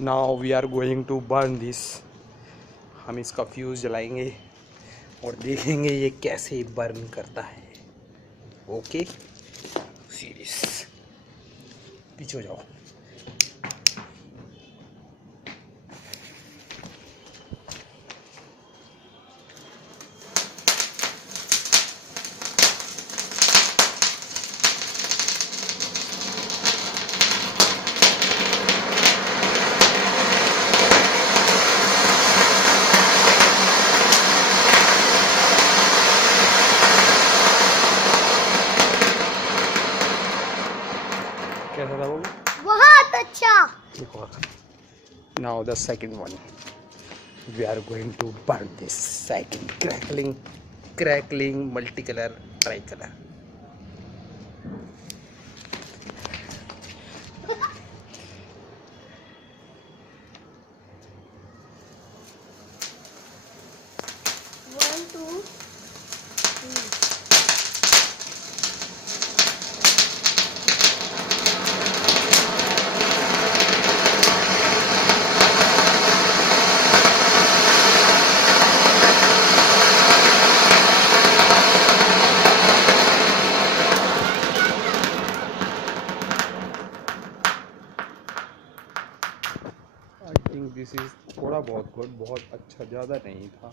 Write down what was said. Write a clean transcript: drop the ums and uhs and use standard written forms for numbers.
Now we are going to burn this. हम इसका फ्यूज़ जलाएंगे और देखेंगे ये कैसे बर्न करता है। ओके सीरियस, पीछे हो जाओ। कैसा था वो? बहुत अच्छा। Now the second one, we are going to burn this second crackling multicolor tricolor. One, two, three. I think this is थोड़ा बहुत गुड, बहुत अच्छा, ज़्यादा नहीं था।